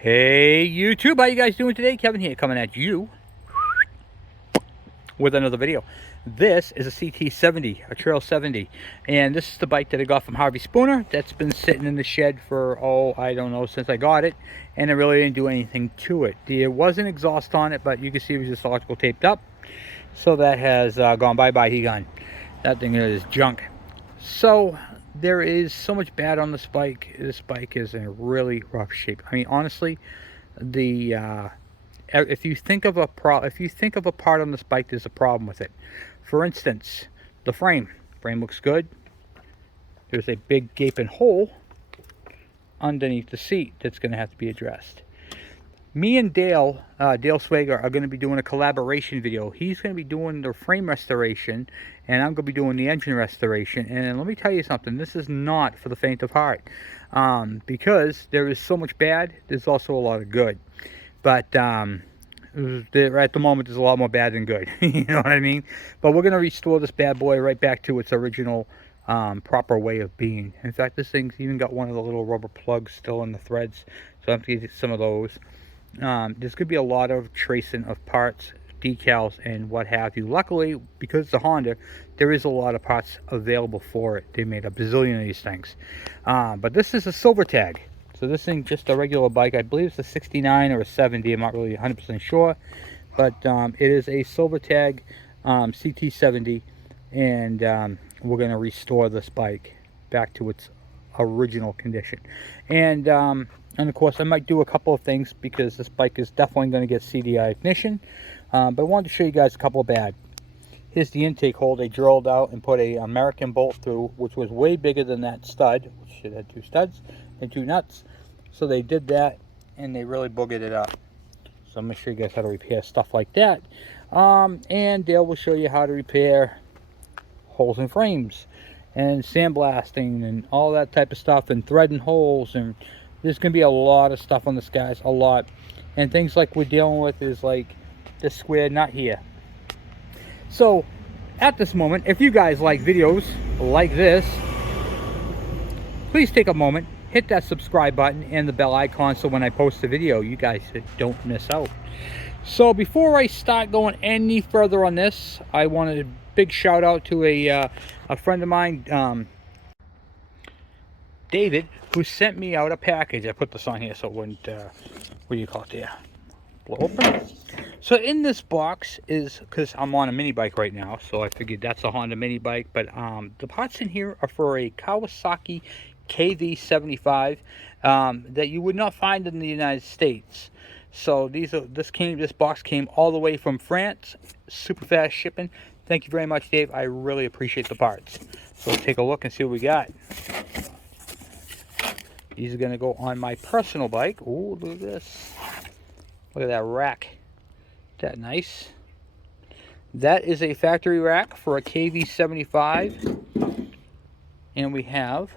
Hey YouTube, how you guys doing today? Kevin here, coming at you with another video. This is a CT70, a Trail 70, and this is the bike that I got from Harvey Spooner. That's been sitting in the shed for, I don't know, since I got it, and I really didn't do anything to it. There was an exhaust on it, but you can see it was just electrical taped up, so that has gone bye-bye. He gone. That thing is junk. So there is so much bad on this bike. This bike is in really rough shape. I mean, honestly, if you think of a part on this bike, there's a problem with it. For instance, the frame. Frame looks good. There's a big gaping hole underneath the seat that's going to have to be addressed. Me and Dale Sweger are going to be doing a collaboration video. He's going to be doing the frame restoration, and I'm going to be doing the engine restoration. And let me tell you something, this is not for the faint of heart. Because there is so much bad, there's also a lot of good. But at the moment, there's a lot more bad than good. You know what I mean? But we're going to restore this bad boy right back to its original proper way of being. In fact, this thing's even got one of the little rubber plugs still in the threads, so I have to get some of those. There's going to be a lot of tracing of parts, decals, and what have you. Luckily, because it's a Honda, there is a lot of parts available for it. They made a bazillion of these things. But this is a silver tag. So this thing, just a regular bike. I believe it's a 69 or a 70. I'm not really 100% sure. But it is a silver tag CT70. And we're going to restore this bike back to its original condition. And of course, I might do a couple of things because this bike is definitely going to get CDI ignition. But I wanted to show you guys a couple of bad. Here's the intake hole they drilled out and put a American bolt through, which was way bigger than that stud, which should have 2 studs and 2 nuts. So they did that, and they really boogered it up. So I'm going to show you guys how to repair stuff like that. And Dale will show you how to repair holes in frames and sandblasting and all that type of stuff, and threading holes. And there's going to be a lot of stuff on this, guys, a lot. And things like we're dealing with is like this square nut here. So at this moment, if you guys like videos like this, please take a moment, hit that subscribe button and the bell icon, so when I post a video, you guys don't miss out. So before I start going any further on this, I wanted a big shout out to a friend of mine, David, who sent me out a package. I put this on here so it wouldn't, what do you call it there? Blow open. So in this box is, because I'm on a mini bike right now, so I figured that's a Honda mini bike, but the parts in here are for a Kawasaki KV75 that you would not find in the United States. So this box came all the way from France, super fast shipping. Thank you very much, Dave. I really appreciate the parts. So let's take a look and see what we got. These are going to go on my personal bike. Ooh, look at this. Look at that rack. Isn't that nice? That is a factory rack for a KV75. And we have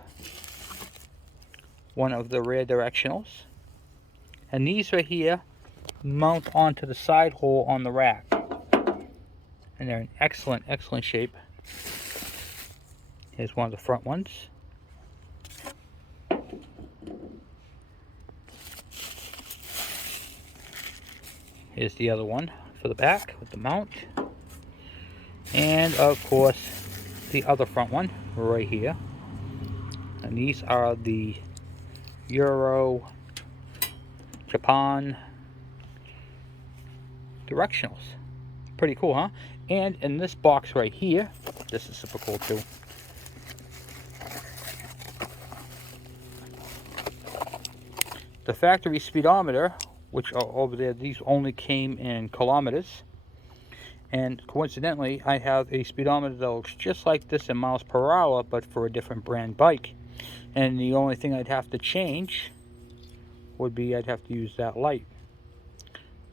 one of the rear directionals. And these right here mount onto the side hole on the rack. And they're in excellent, excellent shape. Here's one of the front ones. Here's the other one for the back with the mount. And of course, the other front one right here. And these are the Euro Japan directionals. Pretty cool, huh? And in this box right here, this is super cool too. The factory speedometer, which are over there, these only came in kilometers. And coincidentally, I have a speedometer that looks just like this in miles per hour, but for a different brand bike. And the only thing I'd have to change would be I'd have to use that light.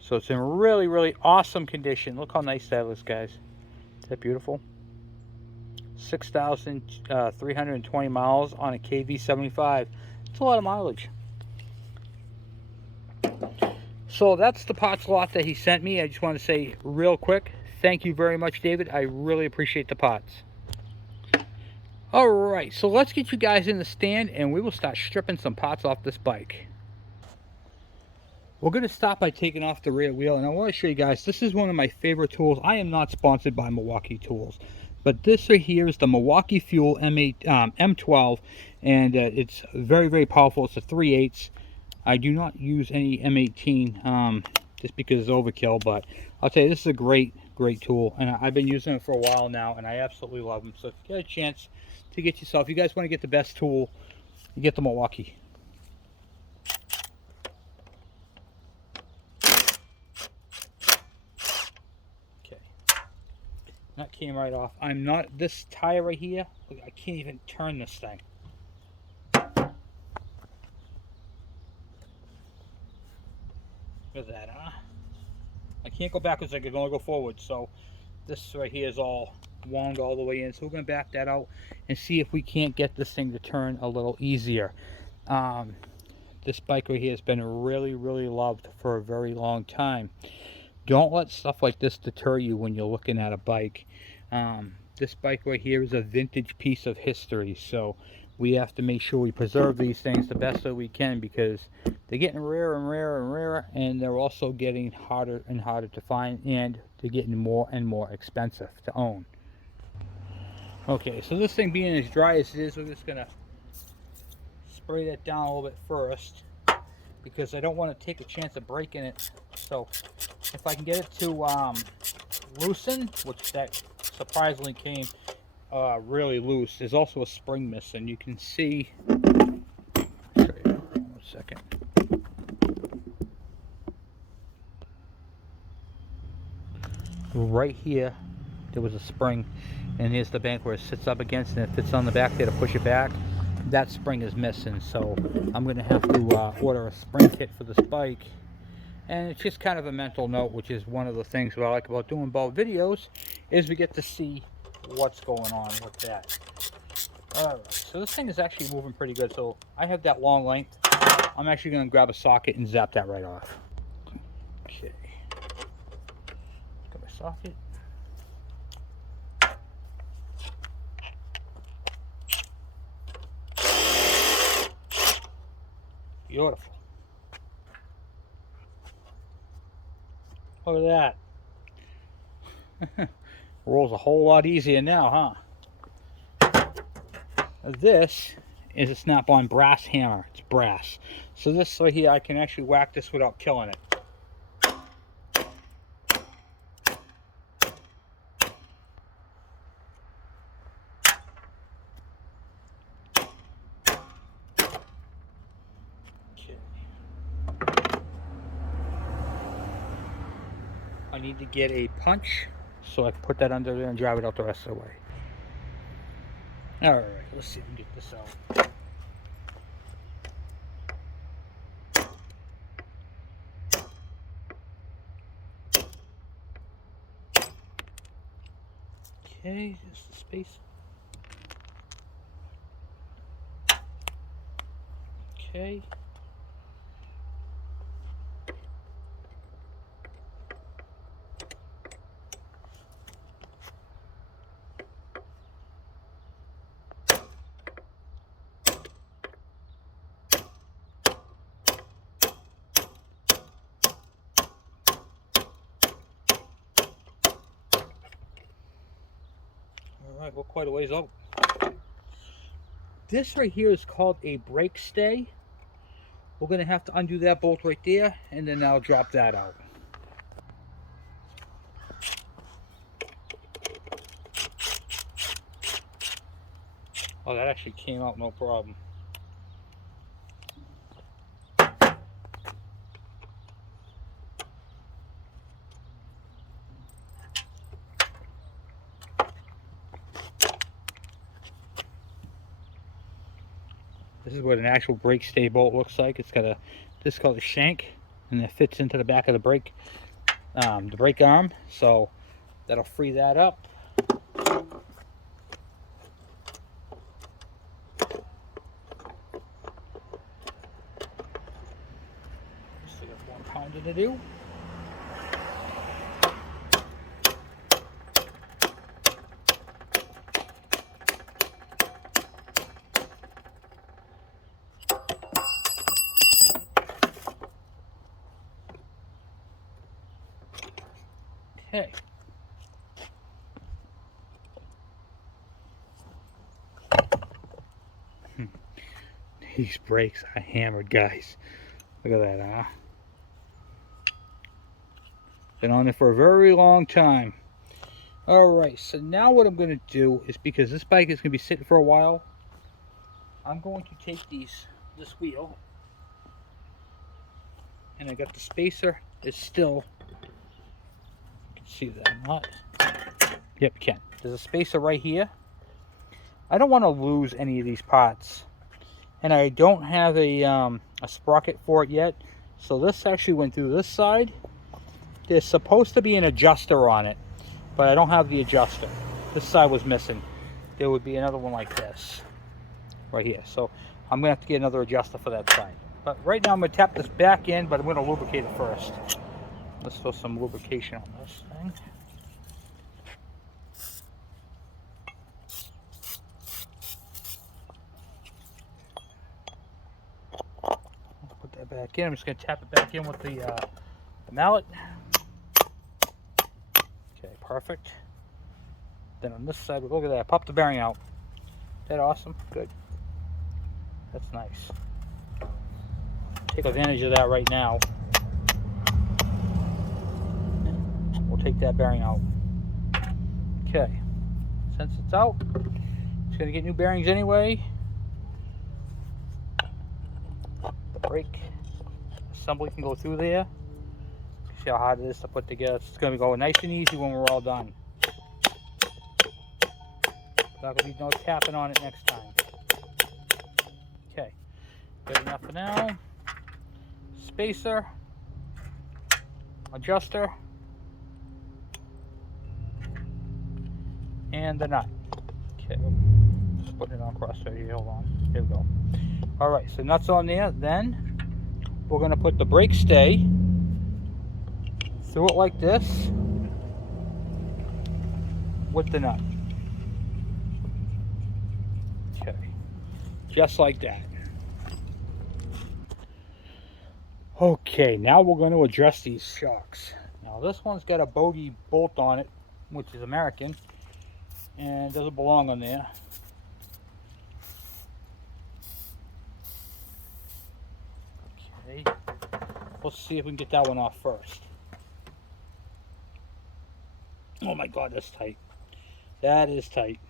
So it's in really, really awesome condition. Look how nice that is, guys. Is that beautiful? 6,320 miles on a KV75. It's a lot of mileage. So that's the parts lot that he sent me. I just want to say real quick, thank you very much, David. I really appreciate the parts. Alright, so let's get you guys in the stand and we will start stripping some parts off this bike. We're going to stop by taking off the rear wheel, and I want to show you guys, this is one of my favorite tools. I am not sponsored by Milwaukee Tools, but this right here is the Milwaukee Fuel M12, and it's very, very powerful. It's a 3/8. I do not use any M18 just because it's overkill, but I'll tell you, this is a great tool, and I've been using it for a while now, and I absolutely love them. So if you get a chance to get yourself, if you guys want to get the best tool, you get the Milwaukee. Okay, that came right off. I'm not, this tire right here, I can't even turn this thing. Look at that, huh? I can't go backwards, I can only go forward. So this right here is all wound all the way in. So we're going to back that out and see if we can't get this thing to turn a little easier. This bike right here has been really, really loved for a very long time. Don't let stuff like this deter you when you're looking at a bike. This bike right here is a vintage piece of history, so we have to make sure we preserve these things the best that we can, because they're getting rarer and rarer and rarer, and they're also getting harder and harder to find, and they're getting more and more expensive to own. Okay, so this thing being as dry as it is, we're just gonna spray that down a little bit first, because I don't want to take a chance of breaking it. So if I can get it to loosen, which that surprisingly came really loose. There's also a spring missing. You can see, one second. Right here, there was a spring, and here's the bank where it sits up against, and it fits on the back there to push it back. That spring is missing, so I'm going to have to order a spring kit for this bike. And it's just kind of a mental note, which is one of the things that I like about doing boat videos, is we get to see what's going on with that. Alright, so this thing is actually moving pretty good. So I have that long length. I'm actually going to grab a socket and zap that right off. Okay. Got my socket. Beautiful. Look at that. Rolls a whole lot easier now, huh? This is a snap-on brass hammer. It's brass. So this right here, I can actually whack this without killing it. I need to get a punch, so I can put that under there and drive it out the rest of the way. Alright, let's see if we can get this out. Okay, just the space. Okay. Alright, we're quite a ways out. This right here is called a brake stay. We're going to have to undo that bolt right there, and then I'll drop that out. Oh, that actually came out no problem. This is what an actual brake stay bolt looks like. It's got a, this is called a shank, and it fits into the back of the brake arm. So that'll free that up. Still got 1 pound to do. Okay. These brakes are hammered, guys. Look at that, huh? Been on it for a very long time. Alright, so now what I'm going to do is, because this bike is going to be sitting for a while, I'm going to take this wheel, and I got the spacer is still, you can see that or not. Yep, you can. There's a spacer right here. I don't want to lose any of these parts, and I don't have a sprocket for it yet, so this actually went through this side. There's supposed to be an adjuster on it, but I don't have the adjuster. This side was missing. There would be another one like this right here, so I'm gonna have to get another adjuster for that side. But right now I'm gonna tap this back in, but I'm gonna lubricate it first. Let's throw some lubrication on this thing. Put that back in. I'm just gonna tap it back in with the mallet. Okay, perfect. Then on this side, look at that, pop the bearing out. Is that awesome? Good. That's nice. Take advantage of that right now. We'll take that bearing out. Okay. Since it's out, it's going to get new bearings anyway. The brake assembly can go through there. See how hard it is to put together. It's going to go nice and easy when we're all done. Not going to be no tapping on it next time. Okay. Good enough for now. Spacer. Adjuster. And the nut. Okay. Just putting it on cross right here. Hold on. Here we go. Alright, so nuts on there. Then we're going to put the brake stay through it like this with the nut. Okay. Just like that. Okay, now we're going to address these shocks. Now this one's got a bogey bolt on it, which is American, and doesn't belong on there. Okay, let's see if we can get that one off first. Oh my God, that's tight. That is tight.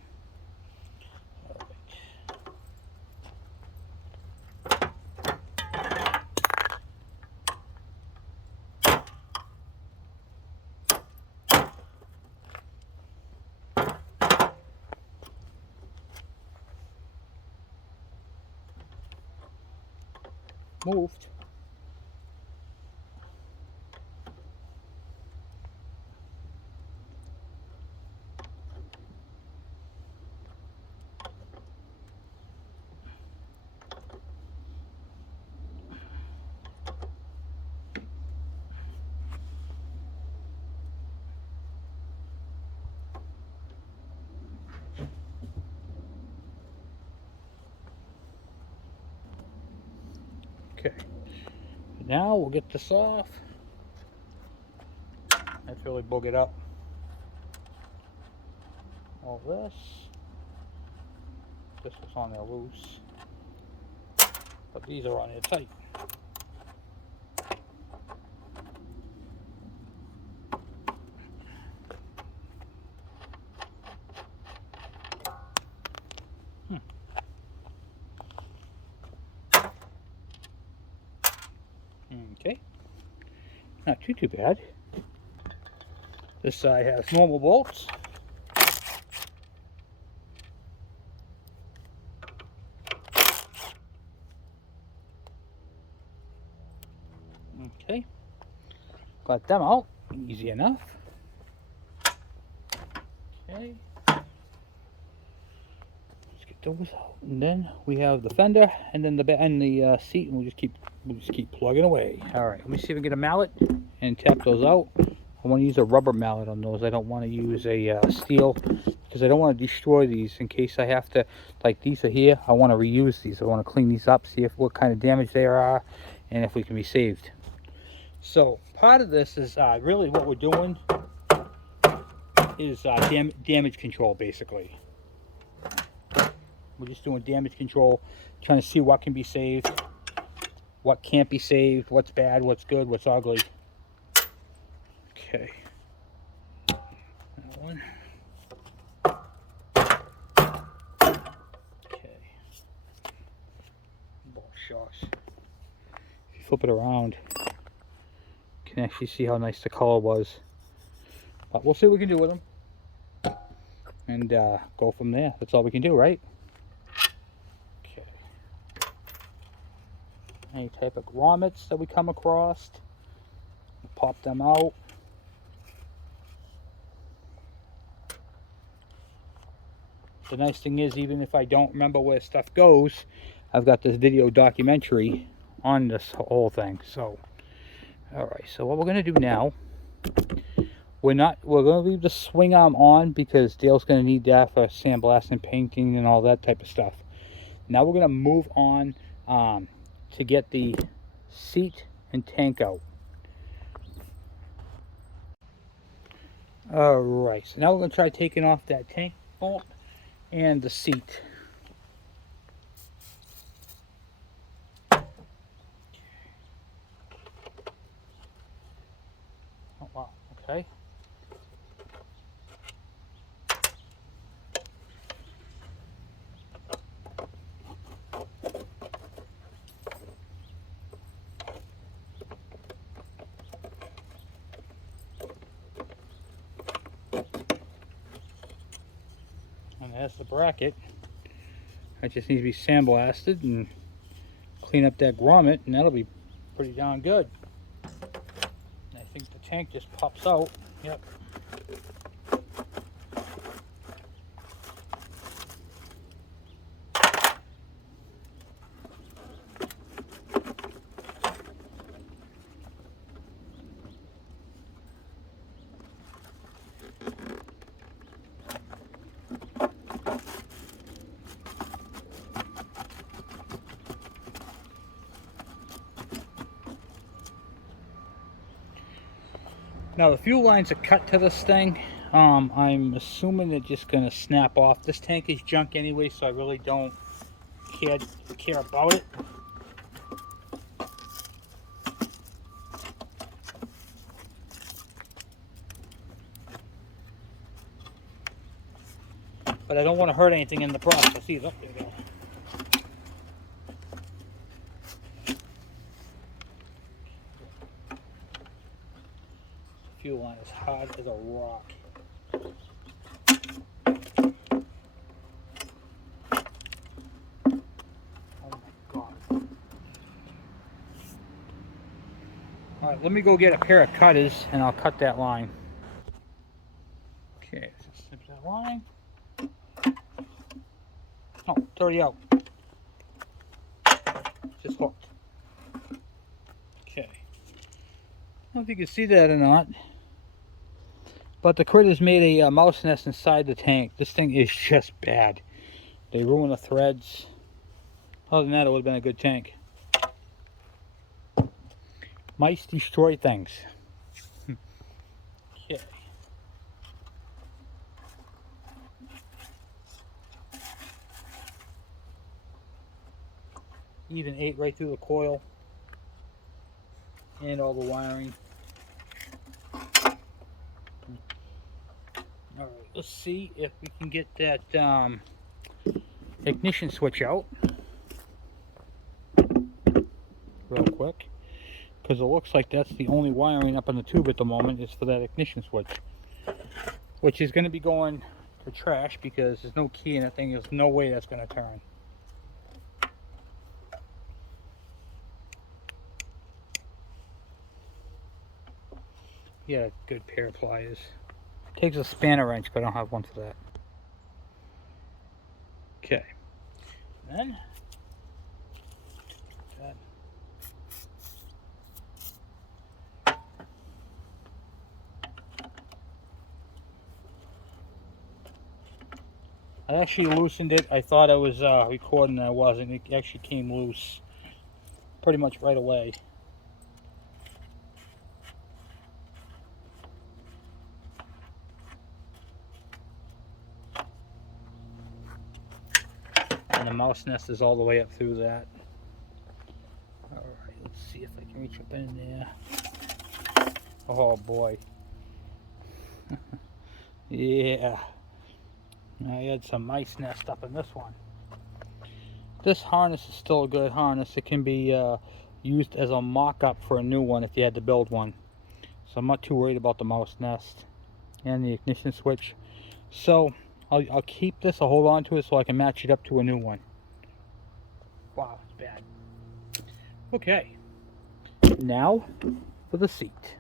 Moved. Okay, now we'll get this off. That's really boogered up. All this. This was on there loose, but these are on there tight. Okay, not too bad. This side has normal bolts. Okay, got them out, easy enough. Okay, let's get those out, and then we have the fender, and then the seat, and we'll just keep plugging away. All right, let me see if we can get a mallet and tap those out. I want to use a rubber mallet on those. I don't want to use a steel, because I don't want to destroy these in case I have to, like these are here, I want to reuse these. I want to clean these up, see what kind of damage there are, and if we can be saved. So part of this is really what we're doing is damage control, basically. We're just doing damage control, trying to see what can be saved, what can't be saved, what's bad, what's good, what's ugly. Okay. That one. Okay. Ball shocks. If you flip it around, you can actually see how nice the color was. But we'll see what we can do with them. And go from there. That's all we can do, right? Okay. Any type of grommets that we come across, pop them out. The nice thing is, even if I don't remember where stuff goes, I've got this video documentary on this whole thing. So, alright, so what we're going to do now, we're going to leave the swing arm on because Dale's going to need that for sandblasting, painting, and all that type of stuff. Now we're going to move on to get the seat and tank out. Alright, so now we're going to try taking off that tank bolt and the seat. Oh wow, okay. And that's the bracket. That just needs to be sandblasted and clean up that grommet, and that'll be pretty darn good. I think the tank just pops out. Yep. Now the fuel lines are cut to this thing. I'm assuming they're just going to snap off. This tank is junk anyway, so I really don't care about it. But I don't want to hurt anything in the process either. There we go. Fuel line is hard as a rock. Oh my god. Alright, let me go get a pair of cutters and I'll cut that line. Okay, so snip that line. Oh, it's already out. Just hooked. Okay. I don't know if you can see that or not, but the critters made a mouse nest inside the tank. This thing is just bad. They ruin the threads. Other than that, it would have been a good tank. Mice destroy things. Okay. Even ate right through the coil and all the wiring. Alright, let's see if we can get that ignition switch out real quick, because it looks like that's the only wiring up on the tube at the moment is for that ignition switch, which is going to be going to trash because there's no key in that thing. There's no way that's going to turn. Yeah, good pair of pliers. Takes a spanner wrench, but I don't have one for that. Okay. Then that. I actually loosened it. I thought I was recording and I wasn't. It actually came loose pretty much right away. the mouse nest is all the way up through that. Alright, let's see if I can reach up in there. Oh boy. Yeah. I had some mice nest up in this one. This harness is still a good harness. It can be used as a mock-up for a new one if you had to build one. So I'm not too worried about the mouse nest and the ignition switch. So I'll keep this, I'll hold on to it so I can match it up to a new one. Wow, it's bad. Okay, now for the seat.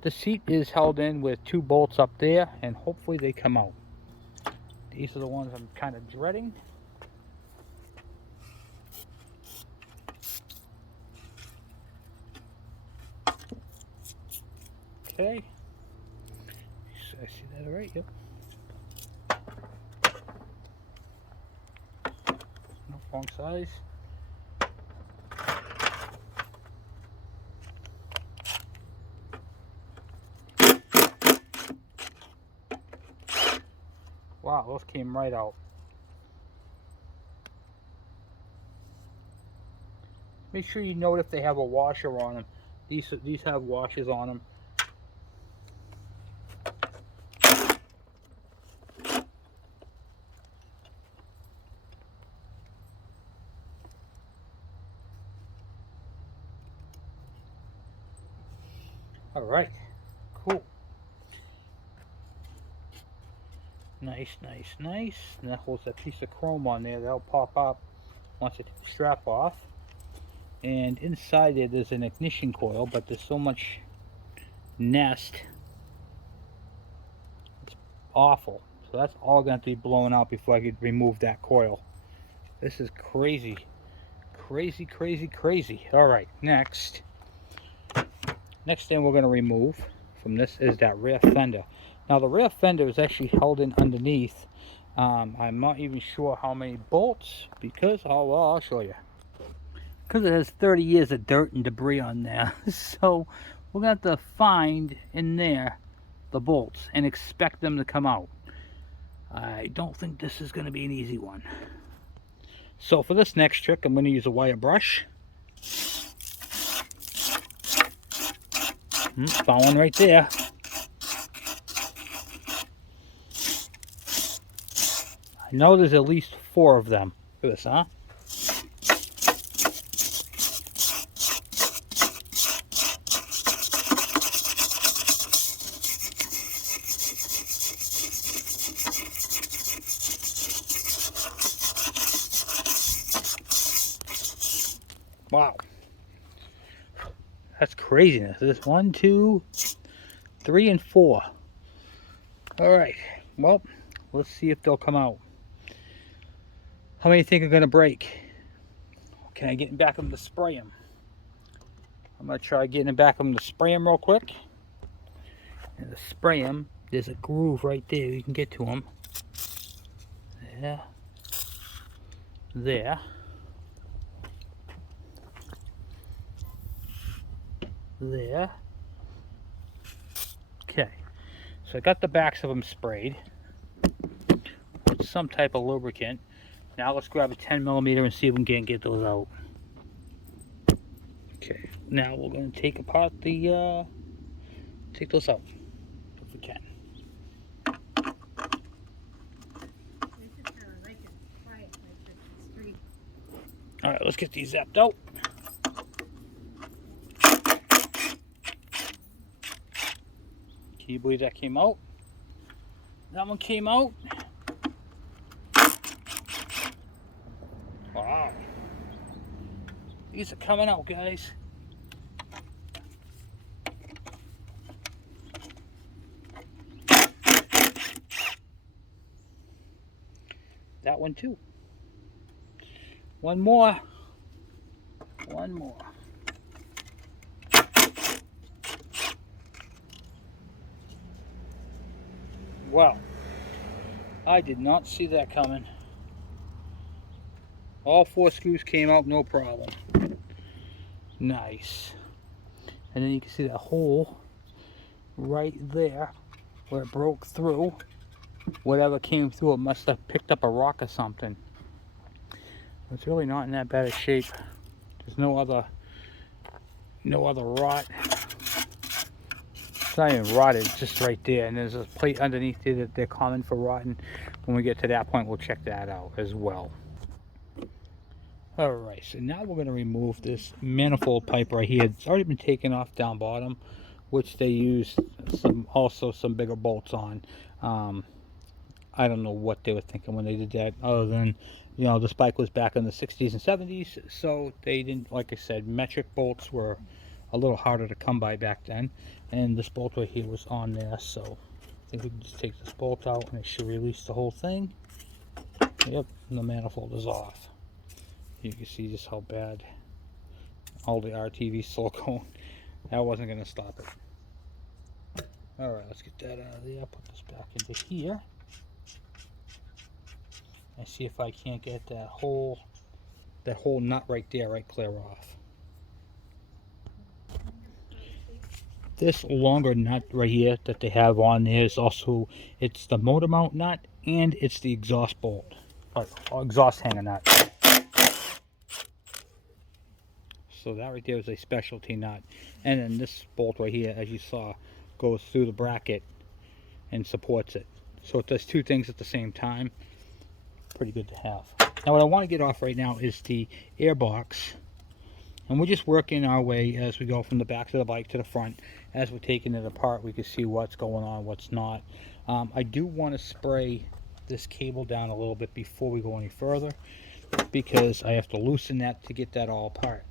The seat is held in with 2 bolts up there, and hopefully they come out. These are the ones I'm kind of dreading. Okay. I see that all right? Yep. No, wrong size. Wow, those came right out. Make sure you note if they have a washer on them. These have washers on them. All right, cool. Nice, nice, nice. And that holds that piece of chrome on there. That'll pop up once I take the strap off. And inside there's an ignition coil, but there's so much nest. It's awful. So that's all going to have to be blown out before I could remove that coil. This is crazy. Crazy, crazy, crazy. All right, next thing we're going to remove from this is that rear fender. Now the rear fender is actually held in underneath. I'm not even sure how many bolts, because I'll show you. Because it has 30 years of dirt and debris on there. So we're going to have to find in there the bolts and expect them to come out. I don't think this is going to be an easy one. So for this next trick, I'm going to use a wire brush. Found one right there. I know there's at least 4 of them. Look at this, huh? Wow. That's craziness. This 1, 2, 3, and 4. Alright. Well, let's see if they'll come out. How many think are going to break? Can I get in back of them to spray them? I'm going to try getting in back of them to spray them real quick. And to spray them, there's a groove right there. You can get to them. There. There. There. Okay. So I got the backs of them sprayed with some type of lubricant. Now let's grab a 10mm and see if we can get those out. Okay, now we're going to take apart the, take those out, if we can. Alright, let's get these zapped out. Can you believe that came out? That one came out. Wow. These are coming out, guys. That one too. One more. One more. Wow. I did not see that coming. All 4 screws came out, no problem. Nice. And then you can see that hole right there where it broke through. Whatever came through, it must have picked up a rock or something. It's really not in that bad a shape. There's no other rot. It's not even rotted, it's just right there, and there's a plate underneath there that they're common for rotting. When we get to that point, we'll check that out as well. Alright, so now we're going to remove this manifold pipe right here. It's already been taken off down bottom, which they used also some bigger bolts on. I don't know what they were thinking when they did that, other than, you know, this bike was back in the 60s and 70s, so they didn't, like I said, metric bolts were a little harder to come by back then, and this bolt right here was on there, so I think we can just take this bolt out and it should release the whole thing. Yep, and the manifold is off. You can see just how bad all the RTV silicone, that wasn't going to stop it. Alright, let's get that out of there, put this back into here, and see if I can't get that whole nut right there right clear off. This longer nut right here that they have on there is also, it's the motor mount nut and it's the exhaust bolt, or exhaust hanger nut. So that right there is a specialty nut. And then this bolt right here, as you saw, goes through the bracket and supports it. So it does two things at the same time. Pretty good to have. Now what I want to get off right now is the air box. And we're just working our way as we go from the back of the bike to the front. As we're taking it apart, we can see what's going on, what's not. I do want to spray this cable down a little bit before we go any further, because I have to loosen that to get that all apart.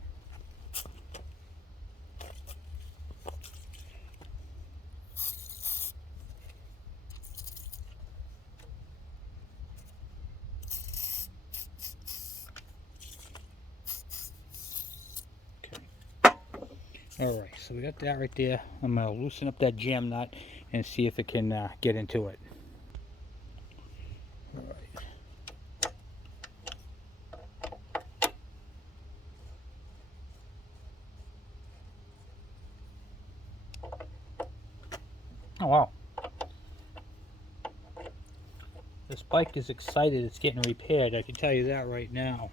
Alright, so we got that right there. I'm going to loosen up that jam nut and see if it can get into it. Alright. Oh wow. This bike is excited it's getting repaired, I can tell you that right now.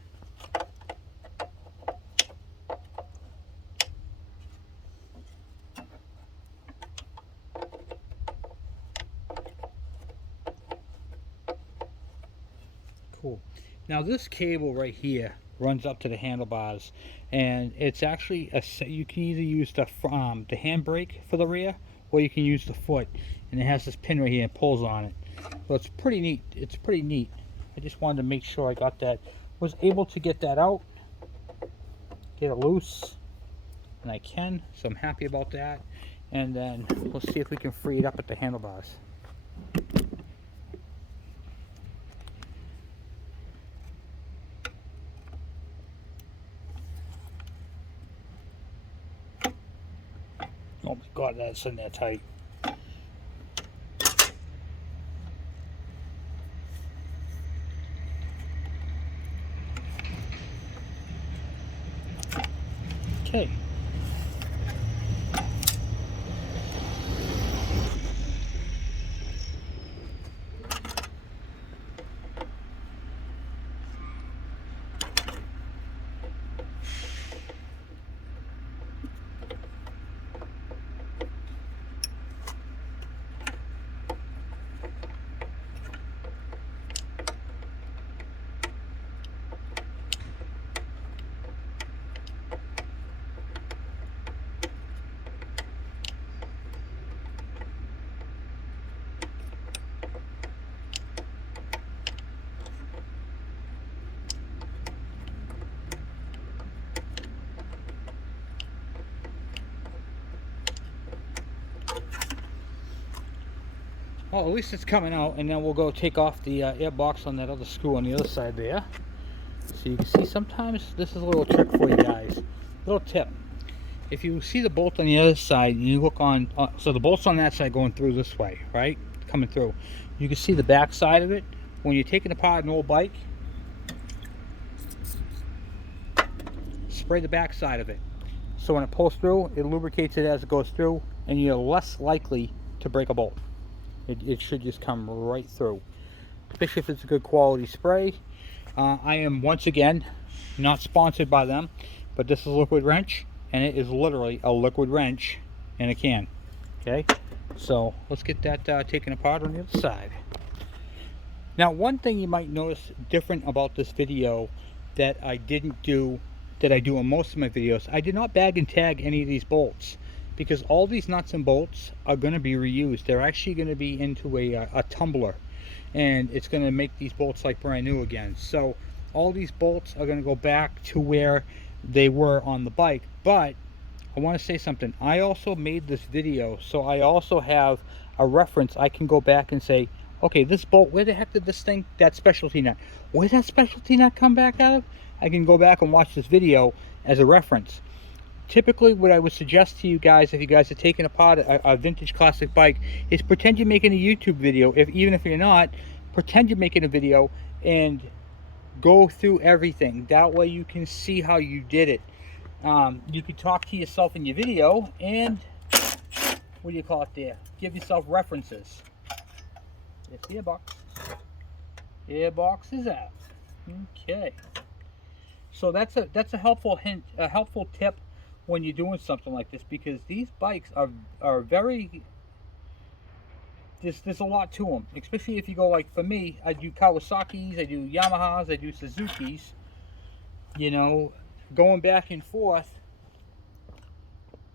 Cool. Now this cable right here runs up to the handlebars, and it's actually you can either use the handbrake for the rear, or you can use the foot, and it has this pin right here and pulls on it. So it's pretty neat. It's pretty neat. I just wanted to make sure I got that, was able to get that out, get it loose, and I can, so I'm happy about that. And then we'll see if we can free it up at the handlebars. Oh my god, that's in there tight. Okay. Well, at least it's coming out, and then we'll go take off the air box on that other screw on the other side there. So you can see sometimes this is a little trick for you guys. Little tip. If you see the bolt on the other side, and you look on, so the bolt's on that side going through this way, right? Coming through. You can see the back side of it. When you're taking apart an old bike, spray the back side of it. So when it pulls through, it lubricates it as it goes through, and you're less likely to break a bolt. It should just come right through, especially if it's a good quality spray. I am once again not sponsored by them, but this is a liquid wrench, and it is literally a liquid wrench in a can. Okay, so let's get that taken apart on the other side. Now, one thing you might notice different about this video that I didn't do, that I do in most of my videos, I did not bag and tag any of these bolts, because all these nuts and bolts are going to be reused. They're actually going to be into a tumbler, and it's going to make these bolts like brand new again. So all these bolts are going to go back to where they were on the bike. But I want to say something. I also made this video, so I also have a reference. I can go back and say, okay, this bolt, where the heck did this thing, that specialty nut, where did that specialty nut come back out of? I can go back and watch this video as a reference. Typically, what I would suggest to you guys, if you guys are taking apart a vintage classic bike, is pretend you're making a YouTube video. Even if you're not, pretend you're making a video and go through everything. That way you can see how you did it. You could talk to yourself in your video and, what do you call it there? Give yourself references. This gearbox. Gearbox is out. Okay. So that's a helpful hint, a helpful tip when you're doing something like this, because these bikes are very, there's a lot to them, especially if you go, like for me, I do Kawasaki's, I do Yamahas, I do Suzuki's. You know, going back and forth,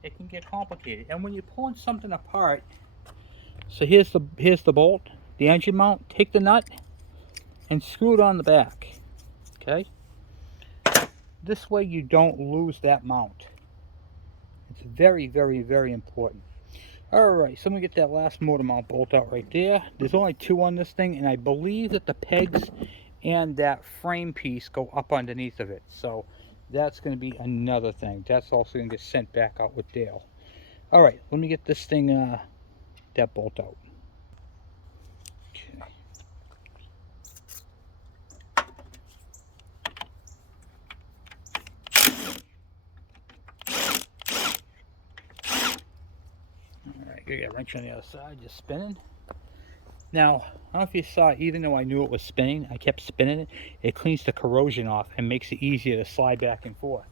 it can get complicated. And when you're pulling something apart, so here's the bolt, the engine mount. Take the nut and screw it on the back. Okay, this way you don't lose that mount. It's very, very, very important. Alright, so I'm going to get that last motor mount bolt out right there. There's only two on this thing, and I believe that the pegs and that frame piece go up underneath of it. So that's going to be another thing. That's also going to get sent back out with Dale. Alright, let me get this thing, that bolt out. Okay. Alright, got a wrench on the other side, just spinning. Now, I don't know if you saw, even though I knew it was spinning, I kept spinning it. It cleans the corrosion off and makes it easier to slide back and forth.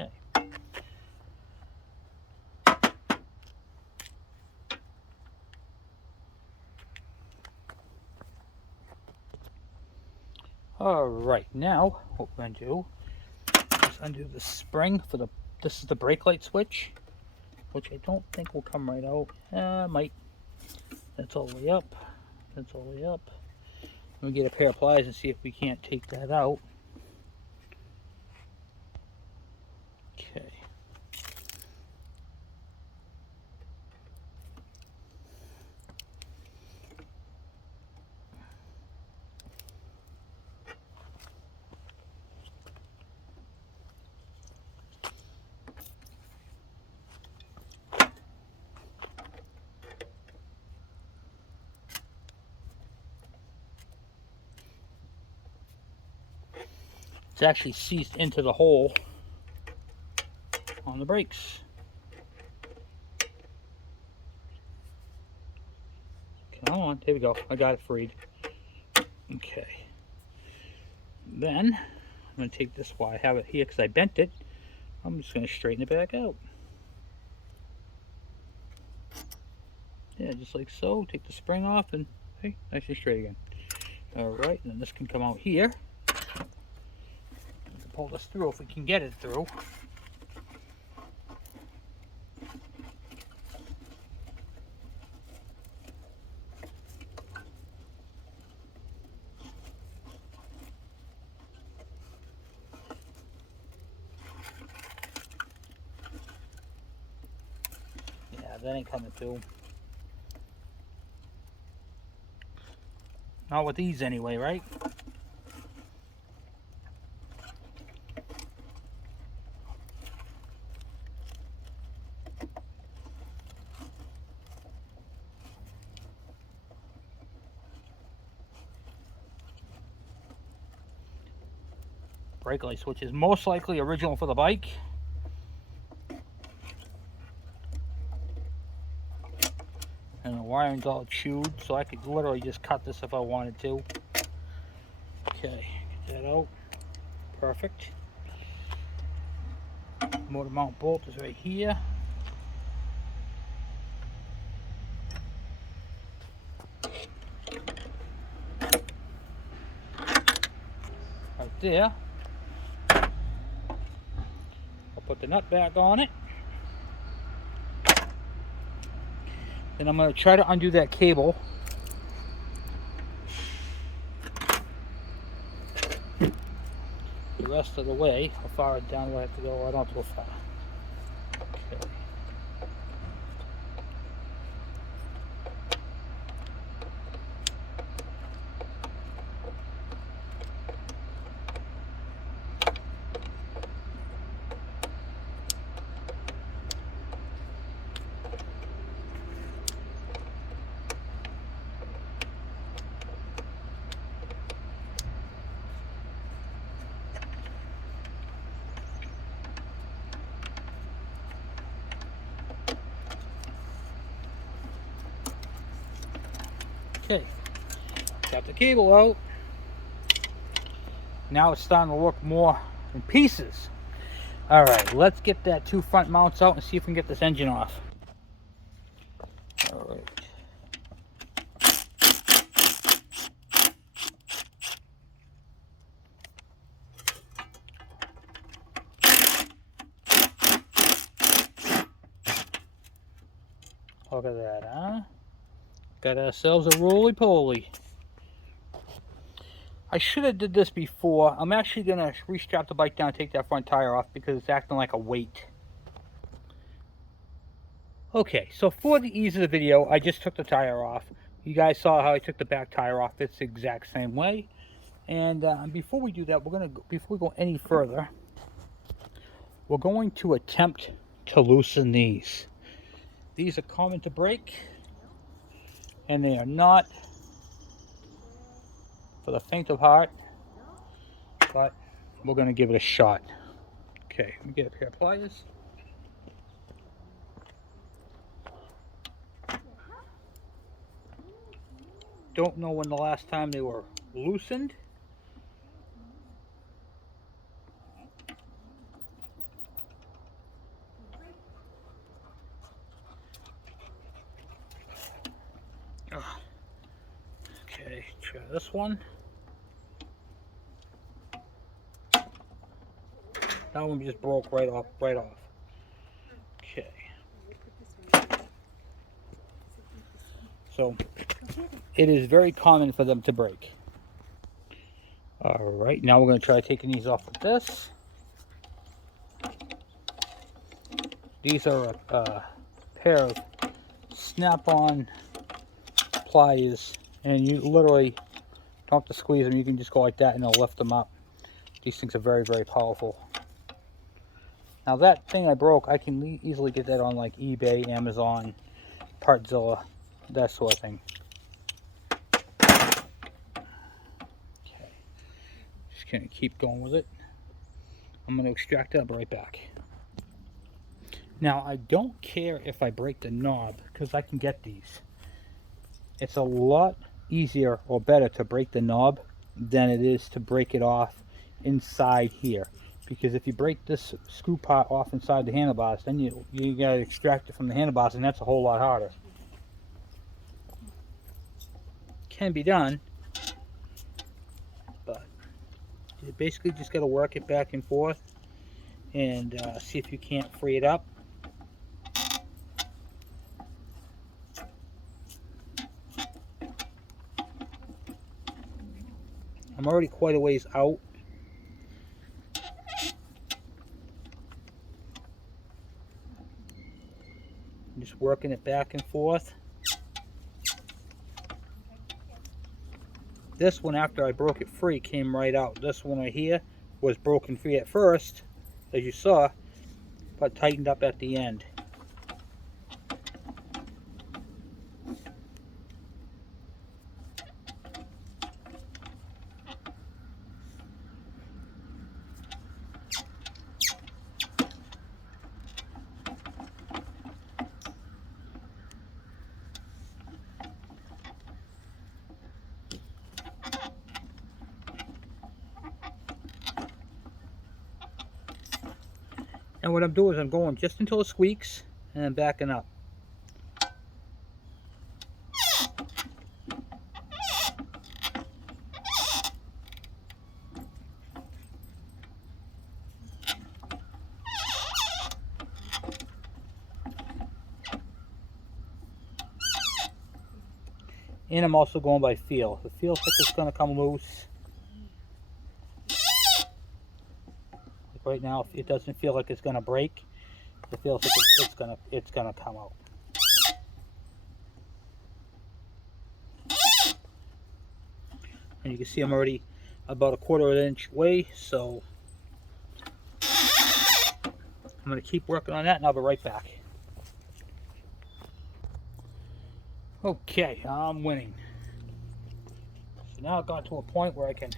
Okay. Alright, now what we're going to do is undo the spring for this is the brake light switch, which I don't think will come right out. Might. That's all the way up. That's all the way up. Let me get a pair of pliers and see if we can't take that out. Okay. It's actually seized into the hole on the brakes. Come on, there we go. I got it freed. Okay. Then I'm going to take this while I have it here because I bent it. I'm just going to straighten it back out. Yeah, just like so. Take the spring off and hey, nice and straight again. Alright, and then this can come out here. Pull this through if we can get it through. Yeah, that ain't coming through. Not with these anyway, right? Brake light switch is most likely original for the bike. And the wiring's all chewed, so I could literally just cut this if I wanted to. Okay, get that out. Perfect. Motor mount bolt is right here. Right there. I'll put the nut back on it. Then I'm going to try to undo that cable. The rest of the way. How far down do I have to go? I don't have to go far. Okay. Okay, got the cable out. Now it's starting to look more in pieces. All right, let's get that 2 front mounts out and see if we can get this engine off. All right. Look at that, huh? Got ourselves a roly-poly. I should have did this before. I'm actually going to restrap the bike down and take that front tire off because it's acting like a weight. Okay, so for the ease of the video, I just took the tire off. You guys saw how I took the back tire off. It's the exact same way. And before we do that, before we go any further, we're going to attempt to loosen these. These are common to break, and they are not for the faint of heart, but we're going to give it a shot. Okay, let me get a pair of pliers. Don't know when the last time they were loosened. Okay, try this one. That one just broke right off. Okay. So it is very common for them to break. All right, now we're going to try taking these off with this. These are a pair of snap-on pliers, and you literally don't have to squeeze them. You can just go like that and it'll lift them up. These things are very, very powerful. Now that thing I broke, I can easily get that on like eBay, Amazon, Partzilla, that sort of thing. Okay, just gonna keep going with it. I'm gonna extract it, I'll be right back. Now I don't care if I break the knob because I can get these. It's a lot easier or better to break the knob than it is to break it off inside here, because if you break this screw part off inside the handlebars, then you gotta extract it from the handlebars, and that's a whole lot harder. Can be done, but you basically just gotta work it back and forth and see if you can't free it up. I'm already quite a ways out. I'm just working it back and forth. This one, after I broke it free, came right out. This one right here was broken free at first, as you saw, but tightened up at the end. And what I'm doing is I'm going just until it squeaks and then backing up. And I'm also going by feel. If it feels like it's going to come loose. Like right now, it doesn't feel like it's going to break. It feels like it's gonna come out. And you can see I'm already about a quarter of an inch away, so I'm going to keep working on that and I'll be right back. Okay, I'm winning. So now I've got to a point where I can,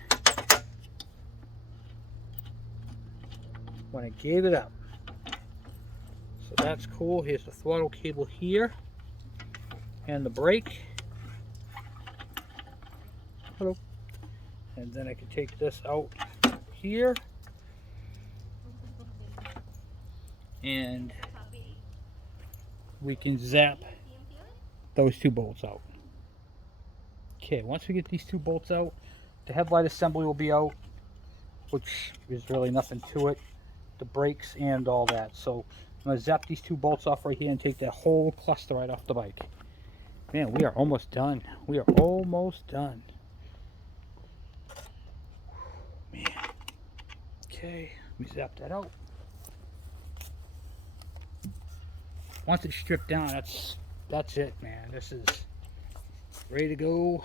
when I gave it up. So that's cool. Here's the throttle cable here and the brake. Hello. And then I can take this out here and we can zap those two bolts out. Okay, once we get these two bolts out, the headlight assembly will be out, which is really nothing to it. The brakes and all that. So I'm going to zap these two bolts off right here and take that whole cluster right off the bike. Man, we are almost done. We are almost done. Man. Okay, let me zap that out. Once it's stripped down, that's it, man. This is ready to go.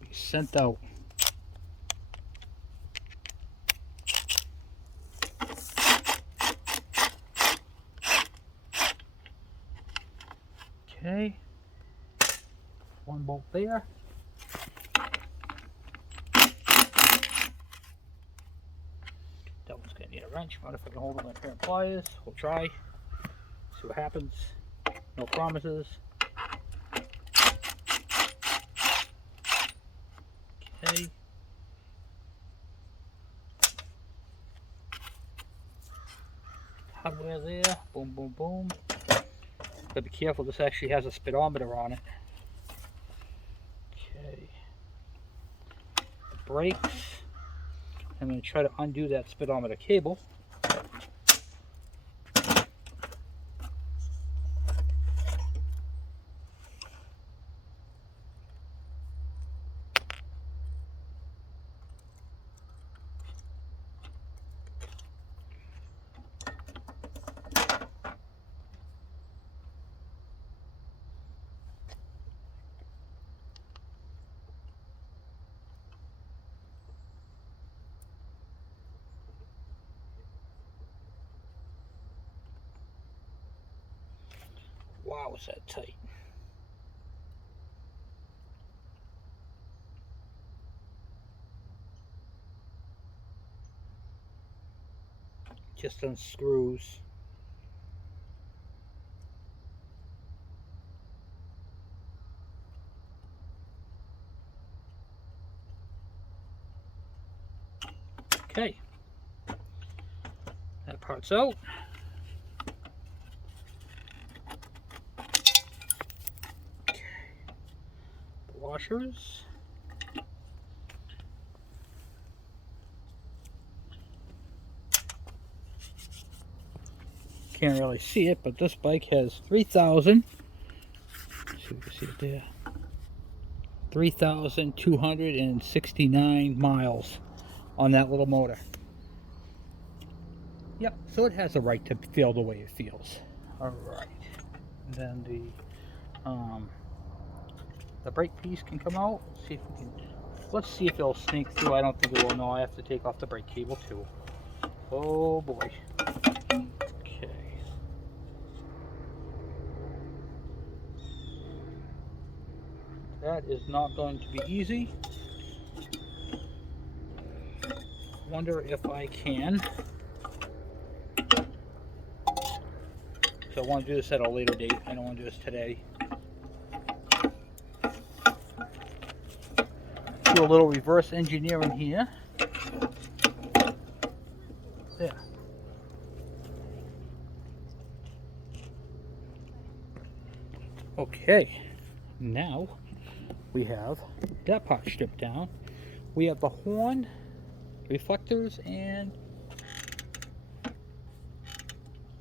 Be sent out. Okay. One bolt there. That one's gonna need a wrench. I wonder if I can hold it with a pair of pliers. We'll try. See what happens. No promises. Okay. Hardware there. Boom, boom, boom. Gotta be careful. This actually has a speedometer on it. Okay. The brakes. I'm going to try to undo that speedometer cable. Wow, is that tight? Just unscrews. Okay. That part's out. Okay. The washers. Can't really see it, but this bike has 3,000. See if you can see it there. 3,269 miles on that little motor. Yep, so it has the right to feel the way it feels. Alright. Then the brake piece can come out. See if we can. Let's see if it'll sneak through. I don't think it will. No, I have to take off the brake cable too. Oh boy. Okay. That is not going to be easy. Wonder if I can. So I want to do this at a later date. I don't want to do this today. Do a little reverse engineering here. There. Okay, now we have that part stripped down. We have the horn, reflectors, and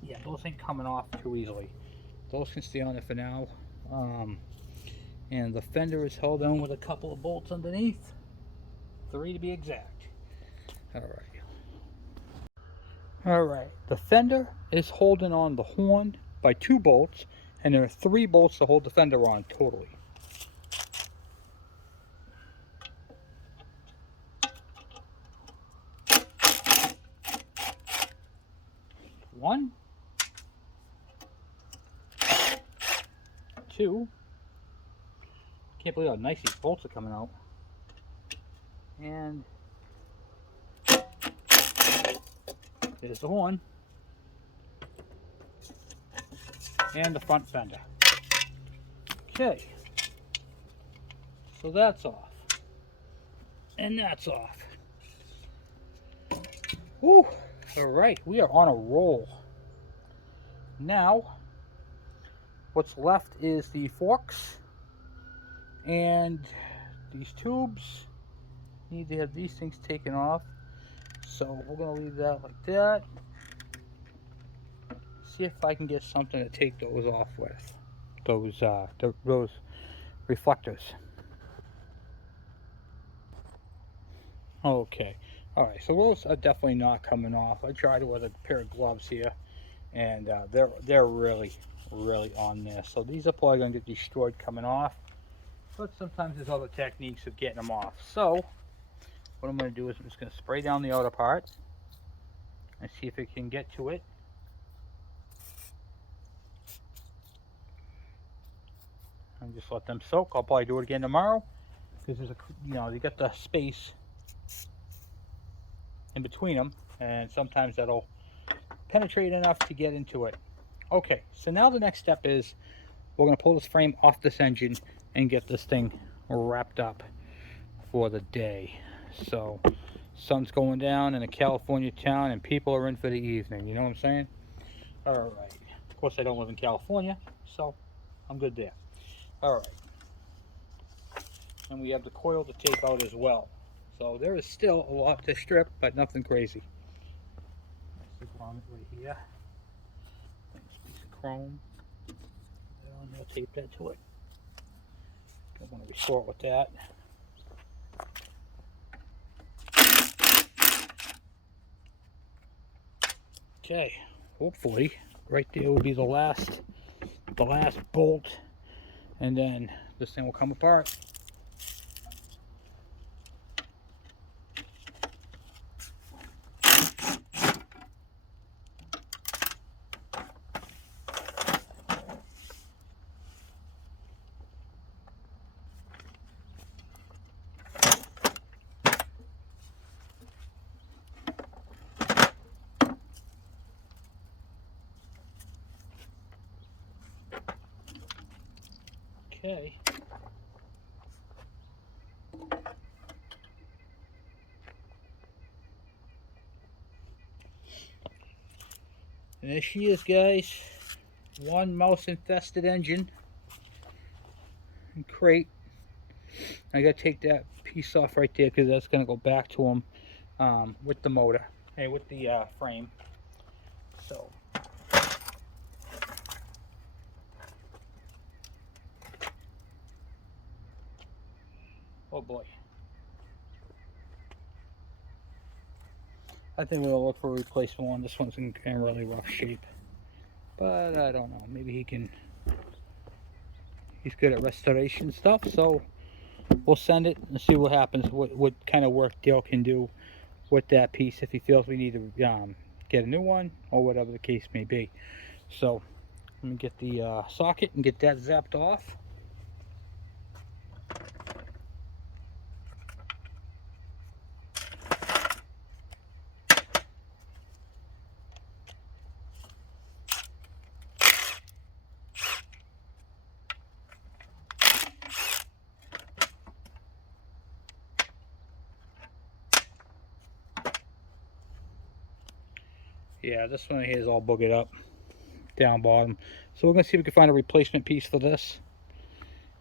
yeah, those ain't coming off too easily. Those can stay on there for now. And the fender is held on with a couple of bolts underneath, 3 to be exact. Alright, the fender is holding on the horn by 2 bolts, and there are 3 bolts to hold the fender on totally. One, 2. Can't believe how nice these bolts are coming out. And there's the horn. And the front fender. Okay. So that's off. And that's off. Woo! Alright, we are on a roll. Now, what's left is the forks and these tubes. Need to have these things taken off. So we're going to leave that like that. See if I can get something to take those off with. Those reflectors. Okay. Alright, so those are definitely not coming off. I tried it with a pair of gloves here, and they're really on there. So these are probably going to get destroyed coming off. But sometimes there's other techniques of getting them off. So what I'm going to do is I'm just going to spray down the outer part and see if it can get to it. And just let them soak. I'll probably do it again tomorrow because there's you got the space in between them, and sometimes that'll penetrate enough to get into it. Okay, so now the next step is we're going to pull this frame off this engine and get this thing wrapped up for the day. So sun's going down in a California town and people are in for the evening, you know what I'm saying? Alright, of course I don't live in California, so I'm good there. Alright, and we have the coil to take out as well. So there is still a lot to strip, but nothing crazy. Nice grommet right here. Nice piece of chrome. I'm going to tape that to it. I want to restore it with that. Okay, hopefully right there will be the last bolt, and then this thing will come apart. Okay. And there she is, guys. One mouse infested engine and crate. I gotta take that piece off right there because that's gonna go back to them with the motor. Hey, with the frame. So. Oh boy. I think we'll look for a replacement one. This one's in really rough shape. But I don't know. Maybe he's good at restoration stuff. So we'll send it and see what happens. What kind of work Dale can do with that piece if he feels we need to get a new one or whatever the case may be. So let me get the socket and get that zapped off. Yeah, this one here is all boogered up down bottom. So we're going to see if we can find a replacement piece for this.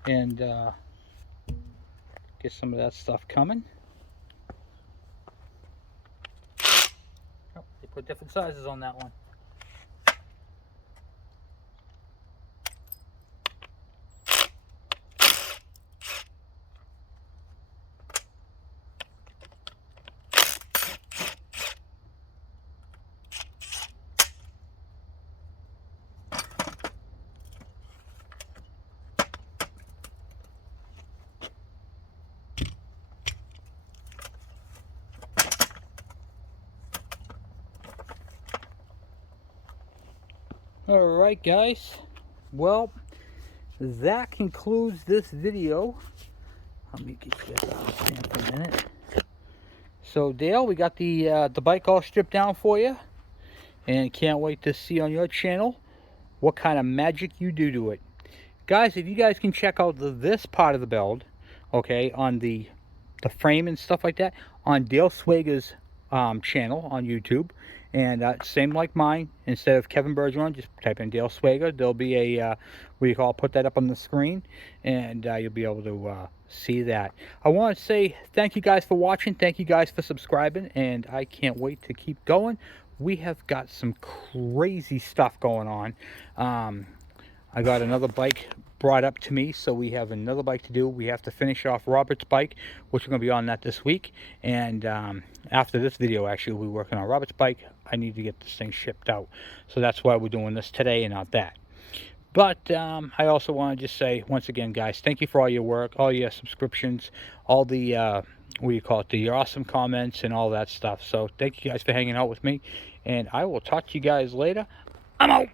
and get some of that stuff coming. Oh, they put different sizes on that one. Alright guys, well, that concludes this video. Let me get you guys out of the stand for a minute. So Dale, we got the bike all stripped down for you, and can't wait to see on your channel what kind of magic you do to it. Guys, if you guys can check out this part of the build, okay, on the frame and stuff like that, on Dale Sweger's channel on YouTube, and same like mine, instead of Kevin Bergeron, just type in Dale Sweger. There'll be a what do you call it, put that up on the screen, and you'll be able to see that. I want to say thank you guys for watching, thank you guys for subscribing, and I can't wait to keep going. We have got some crazy stuff going on. I got another bike brought up to me, so we have another bike to do. We have to finish off Robert's bike, which we're going to be on that this week. And after this video, actually, we'll be working on Robert's bike. I need to get this thing shipped out. So that's why we're doing this today and not that. But I also want to just say, once again, guys, thank you for all your work, all your subscriptions, all the, what do you call it, the awesome comments and all that stuff. So thank you guys for hanging out with me. And I will talk to you guys later. I'm out.